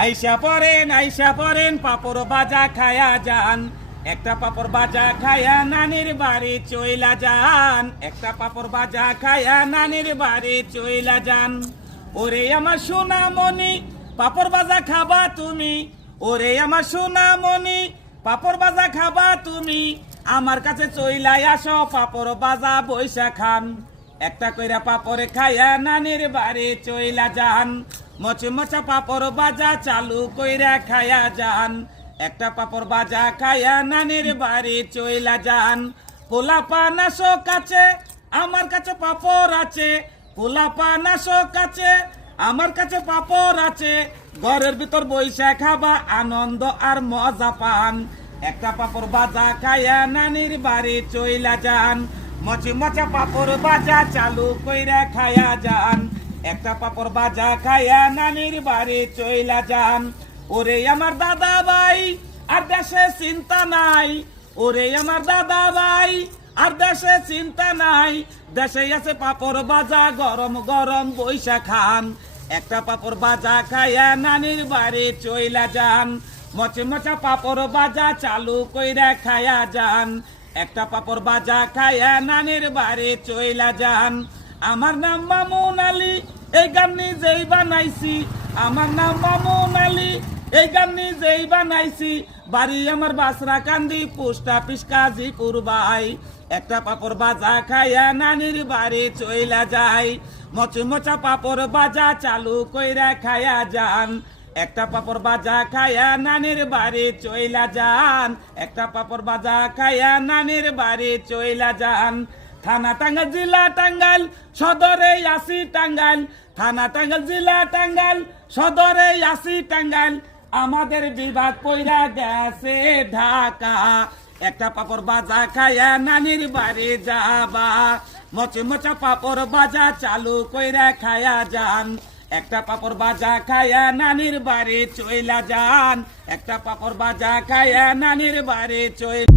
আইসা পরেন পাপড় বাজা খায়া যান, একটা পাপড় বাজা খায়া নানির বাড়ি চইলা যান, একটা পাপড় বাজা খায়া নানির বাড়ি চইলা যান। ওরে আমার সোনামণি পাপড় বাজা খাবা তুমি, ওরে আমার সোনামণি পাপড় বাজা খাবা তুমি, আমার কাছে চইলাই আসো পাপড় বাজা বইসা খান। একটা কইরা পাপড় খায়া নানির বাড়ি চইলা যান, মচে মচা পাপড় বাজা চালু কইরা খায়া যান, একটা পাপড় বাজা খায়া নানির বাড়ি চইলা যান। পোলাপা নাশো কাছে আমার কাছে পাপড় আছে, পোলাপা নাশো কাছে আমার কাছে পাপড় আছে, ঘরের ভিতর বইসা খাবা আনন্দ আর মজা পান। একটা পাপড় বাজা খায়া নানির বাড়ি চইলা যান, মচে মচা পাপড় বাজা চালু কইরা খায়া যান, একটা পাপড় বাজা খায়া নানির বাড়ি চইলা যান। ওরে আমার দাদা ভাই আর দেশে চিন্তা নাই, ওরে আমার দাদা ভাই আর দেশে চিন্তা নাই, দেশে আছে পাপড় বাজা গরম গরম বইসা খান। একটা পাপড় বাজা খায়া নানির বাড়ি চইলা যান, মচে মচা পাপড় বাজা চালু কইরা খায়া যান, একটা পাপড় বাজা খায়া নানির বাড়ি চইলা যান। আমার নাম মামুন আলী, এই গান নিজেই বানাইছি, আমার নাম মামুন আলী, এই গান নিজেই বানাইছি, বাড়ি আমার বাসরা কান্দি পোস্ট অফিস কাজীপুর ভাই। একটা পাপড় বাজা খায়া নানির বাড়ি চইলা যায়, মচে মচা পাপড় বাজা চালু কইরা খায়া যান, একটা পাপড় বাজা খায়া নানির বাড়ি চইলা যান, একটা পাপড় বাজা খায়া নানির বাড়ি চইলা যান। থানা টাঙ্গাইল জেলা টাঙ্গাইল সদরে আসি টাঙ্গাইল, থানা টাঙ্গাইল জেলা টাঙ্গাইল সদরে আসি টাঙ্গাইল, আমাদের বিভাগ কইরা গেছে ঢাকা। একটা পাপড় বাজা খায়া নানির বাড়ি যাবা, মচে মচা পাপড় বাজা চালু কইরা খায়া যান, একটা পাপড় বাজা খায়া নানির বাড়ি চইলা যান, একটা পাপড় বাজা খায়া নানির বাড়ি চইলা